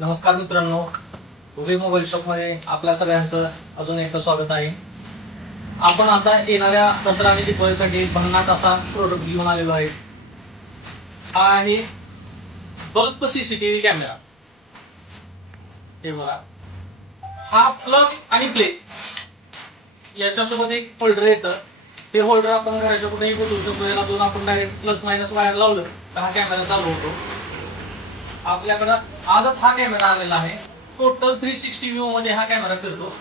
नमस्कार मित्रांनो, उभी मोबाईल शॉप मध्ये आपल्या सगळ्यांचं अजून एकदा स्वागत आहे. आपण आता येणाऱ्या दसरा आणि दिवाळीसाठी भन्नाट असा प्रोडक्ट घेऊन आलेलो आहे. हा आहे बल्ब सीसीटीव्ही कॅमेरा. हे बघा, हा प्लग आणि प्ले याच्यासोबत एक होल्डर येतं. ते होल्डर आपण घराच्या कुठेही बसवू शकतो. याला दोन आपण डायरेक्ट प्लस मायनस वायर लावलं तर हा कॅमेरा चालू होतो. आपल्याकडं आजच हा कॅमेरा आलेला आहे. टोटल 360 व्ह्यू मध्ये हा कॅमेरा फिरतो.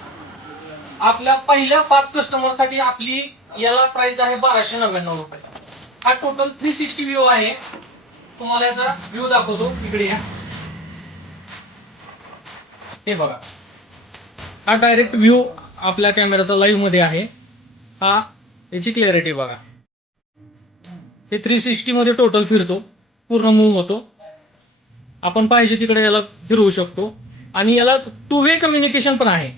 आपल्या पहिल्या 5 कस्टमर साठी आपली याला प्राइस आहे 1299 रुपये. हा टोटल 360 व्ह्यू आहे. तुम्हाला याचा व्ह्यू दाखवतो, इकडे या. हे बघा, हा डायरेक्ट व्ह्यू आपल्या कॅमेराचा लाईव्ह मध्ये आहे. हा याची क्लॅरिटी बघा. हे 360 मध्ये टोटल फिरतो, पूर्ण मूव्ह होतो. आपण पाहिजे तिकडे याला फिरवू शकतो आणि याला टू वे कम्युनिकेशन पण आहे.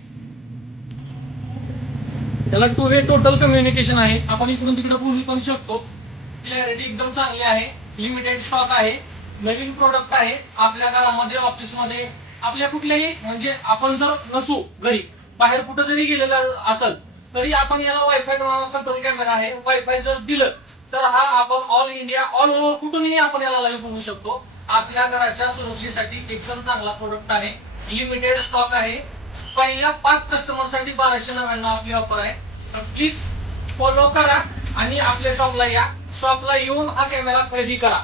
त्याला टू वे टोटल कम्युनिकेशन आहे. आपण इकडून तिकडे बोलू पण शकतो. क्लॅरिटी एकदम चांगली आहे. लिमिटेड स्टॉक आहे. नवीन प्रोडक्ट आहे. आपल्या घरामध्ये, ऑफिसमध्ये, आपल्या कुठल्याही म्हणजे आपण जर नसू घरी, बाहेर कुठं जरी गेलेलं असेल तरी आपण याला वायफाय कंट्रोल कॅमेरा आहे. वायफाय जर दिलं तर हा आपण ऑल इंडिया, ऑल ओव्हर कुठूनही आपण याला लाईव्ह बघू शकतो. आपल्या घराच्या सुरक्षेसाठी एकदम चांगला प्रोडक्ट आहे. लिमिटेड स्टॉक आहे. पहिल्या 5 कस्टमर साठी 1299 आपली ऑफर आहे. तर प्लीज फॉलो करा आणि आपल्या शॉपला या. शॉपला येऊन हा कॅमेरा खरेदी करा.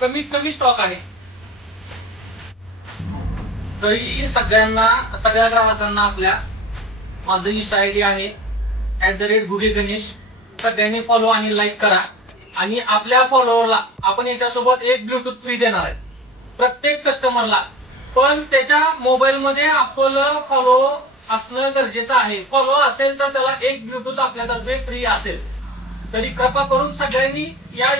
कमीत कमी स्टॉक आहे. तरी सगळ्यांना, सगळ्या ग्राहकांना आपल्या माझं इंस्टा आयडी आहे @घुगे_गणेश. सगळ्यांनी फॉलो आणि लाईक करा. आणि आपल्या फॉलोअरला आपण याच्यासोबत एक ब्लूटूथ फ्री देणार आहे प्रत्येक कस्टमरला. पण त्याच्या मोबाईल मध्ये आपलं फॉलो असणं गरजेचं आहे. फॉलो असेल तर त्याला एक ब्लूटूथ आपल्यातर्फे फ्री असेल. तरी कृपा करून सगळ्यांनी या